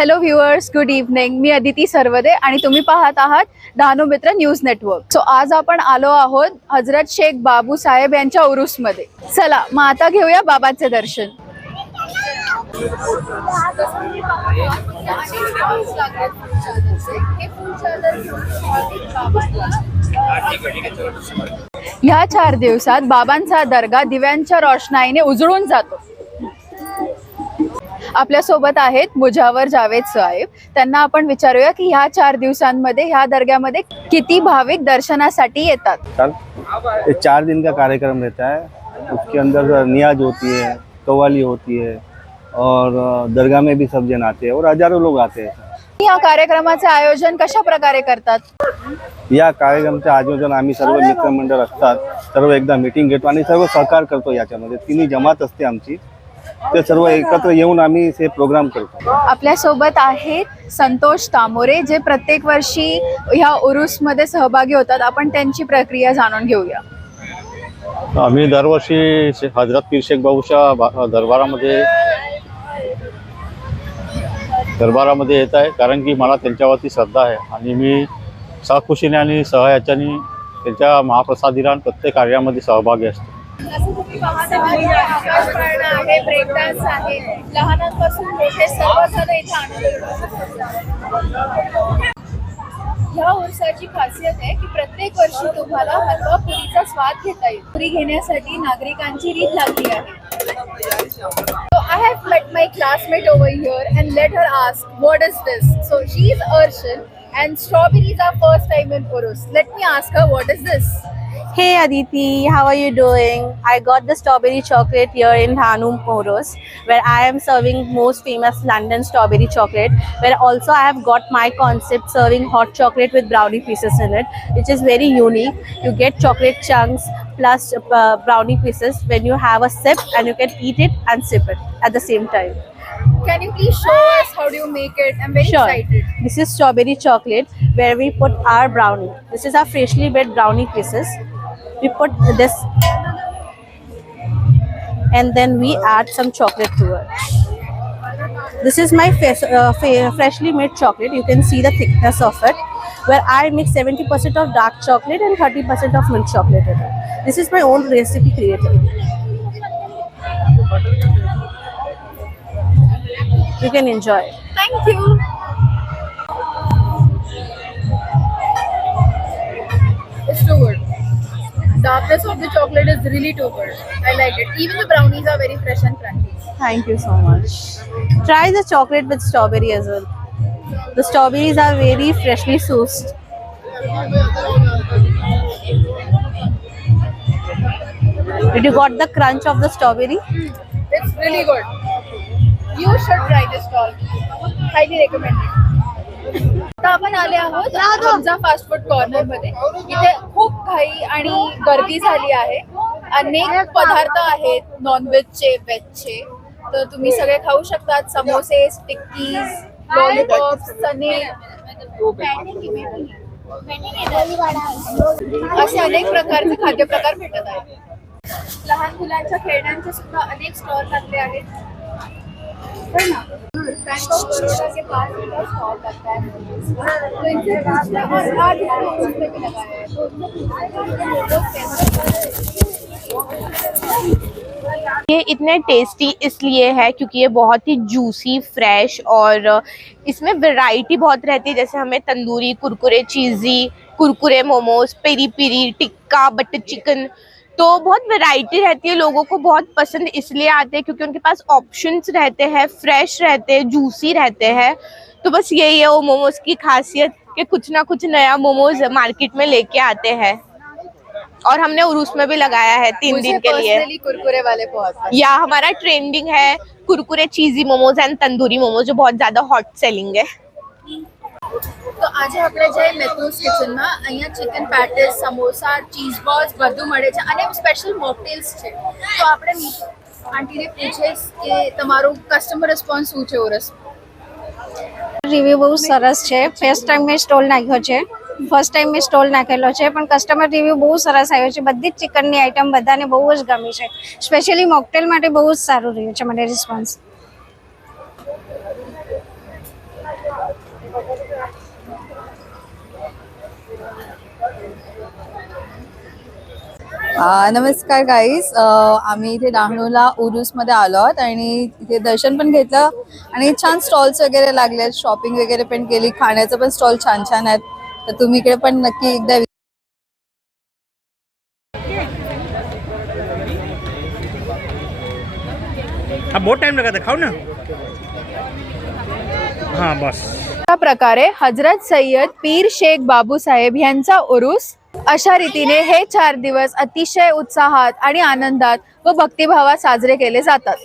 Hello viewers, good evening. मी अदिती सरवदे आणि तुम्ही पाहत आहात डहाणू मित्र न्यूज नेटवर्क. सो आज आपण आलो आहोत हजरत शेख बाबू साहेब यांच्या उरूसमध्ये. चला मग आता घेऊया बाबांचे दर्शन. ह्या 4 दिवसात बाबांचा दर्गा दिव्यांच्या रोषणाईने उजळून जातो. आपल्या सोबत आहेत मुजावर जावेद साहेब. त्यांना आपण विचारूया की ह्या 4 दिवसांमध्ये ह्या दर्ग्यामध्ये किती भाविक दर्शनासाठी येतात. ये 4 दिन का कार्यक्रम रहता है. उसके अंदर नियाज होती है, कव्वाली होती है और दरगाह में भी सब जन आते हैं और हजारों लोग आते हैं. या कार्यक्रमाचे आयोजन कशा प्रकारे करतात? या कार्यक्रमाचे आयोजन आम्ही सर्व मित्रमंडळ असतात, सर्व एकदा मीटिंग घेतो आणि सर्व सहकार करतो. याच्यामध्ये 3 जमात असते आमची, ते सर्व एकत्र येऊन आम्ही हे प्रोग्राम करतो. आपल्या सोबत आहेत संतोष तामोरे, जे प्रत्येक वर्षी ह्या उरूसमध्ये सहभागी होतात. आपण त्यांची प्रक्रिया जाणून घेऊया. आम्ही दरवर्षी हजरत पीर शेख बाबूच्या दरबारामध्ये येत आहे, कारण की मला त्यांच्यावरती श्रद्धा आहे आणि मी सहखुशीने आणि सहयाच्याने त्यांच्या महाप्रसादिरान प्रत्येक कार्यामध्ये सहभागी असतो. ब्रेकडान्स आहे, लहानांपासून मोठे सर्वजण इथे आनंद. ह्या उर्साची खासियत आहे की प्रत्येक वर्षी तुम्हाला हलवा पुरीचा स्वाद घेता येईल. पुरी घेण्यासाठी नागरिकांची रीत लागली आहे. So I have met my classmate over here and let her ask what is this. So she is Arshil and strawberries are first time in Urus. Let me ask her what is this. Hey Aditi, how are you doing? I got the strawberry chocolate here in Dhanu Urus, where I am serving most famous London strawberry chocolate, where also I have got my concept serving hot chocolate with brownie pieces in it, which is very unique. You get chocolate chunks plus brownie pieces when you have a sip, and you can eat it and sip it at the same time. Can you please show us how do you make it? I'm very excited. This is strawberry chocolate where we put our brownie. This is our freshly baked brownie pieces. We put this and then we add some chocolate to it. This is my freshly made chocolate. You can see the thickness of it, where I mix 70% of dark chocolate and 30% of milk chocolate in it. This is my own recipe created. You can enjoy it. Thank you. It's too good. Darkness of the chocolate is really too good. I like it. Even the brownies are very fresh and crunchy. Thank you so much. Try the chocolate with strawberry as well. The strawberries are very freshly sourced. Did you got the crunch of the strawberry? It's really good. You should try this stall. Highly recommended. आता आपण आले आहोत Hamza fast food corner मध्ये. इथे खूप घाई आणि गर्दी झाली आहे. अनेक पदार्थ आहेत नॉनव्हेजचे, व्हेजचे, तर तुम्ही सगळे खाऊ शकतात. समोसे, टिक्कीज, लॉलीपॉप्स, चणे, असे अनेक प्रकारचे खाद्यप्रकार भेटत आहेत. लहान मुलांच्या खेळण्यांचे सुद्धा अनेक स्टॉल लागले आहेत. Bank of Baroda K pass इनका स्टॉल लगता है, तो इनसे पूछना और आज उसमें भी लगाया है. ये इतने टेस्टी इसलिए है क्योंकि ये बहुत ही जूसी, फ्रेश और इसमें वैरायटी बहुत रहती है. जैसे हमें तंदूरी, कुरकुरे, चीज़ी, कुरकुरे मोमोज, पेरी पेरी, टिक्का, बटर चिकन, तो बहुत वैरायटी रहती है. लोगों को बहुत पसंद इसलिए आते हैं क्योंकि उनके पास ऑप्शंस रहते हैं, फ्रेश रहते हैं, जूसी रहते हैं. तो बस यही है वो मोमोज की खासियत कि कुछ ना कुछ नया मोमोज मार्केट में लेके आते हैं. और हमने उरूस में भी लगाया है 3 दिन के लिए. कुरकुरे वाले बहुत या हमारा ट्रेंडिंग है कुरकुरे, चीजी मोमोज एंड तंदूरी मोमोज, जो बहुत ज्यादा हॉट सेलिंग है. તો આજે આપણે જઈએ મેથુસ કિચનમાં. અહીંયા chicken patties, samosa, cheese balls બધું મળે છે અને સ્પેશિયલ મોકટેલ્સ છે. તો આપણે આંટીને પૂછીએ કે તમારું કસ્ટમર રિસ્પોન્સ શું છે ઉરસ? રિવ્યુ બહુ સરસ છે. ફર્સ્ટ ટાઈમ મેં સ્ટોલ નાખ્યો છે. ફર્સ્ટ ટાઈમ મેં સ્ટોલ નાખેલો છે, પણ કસ્ટમર રિવ્યુ બહુ સરસ આવ્યો છે. બધી જ ચિકનની આઈટમ બધાને બહુ જ ગમી છે. સ્પેશિયલી મોકટેલ માટે બહુ જ સારું રહ્યું છે મને રિસ્પોન્સ. नमस्कार गाईज, आम्ही इथे डहाणूला उरूसमध्ये आलो आहोत आणि इथे दर्शन पण घेतलं आणि छान स्टॉल्स वगैरे लागले, शॉपिंग वगैरे पण केली, खाण्याचं पण स्टॉल छान छान आहेत. तर तुम्ही इकडे पण नक्की एकदा बहुत टाइम लगा था, खाओ ना. हाँ बस. अशा प्रकारे हजरत सय्यद पीर शेख बाबू साहेब यांचा उरूस अशा रीतीने हे 4 दिवस अतिशय उत्साहात आणि आनंदात व भक्तिभावात साजरे केले जातात.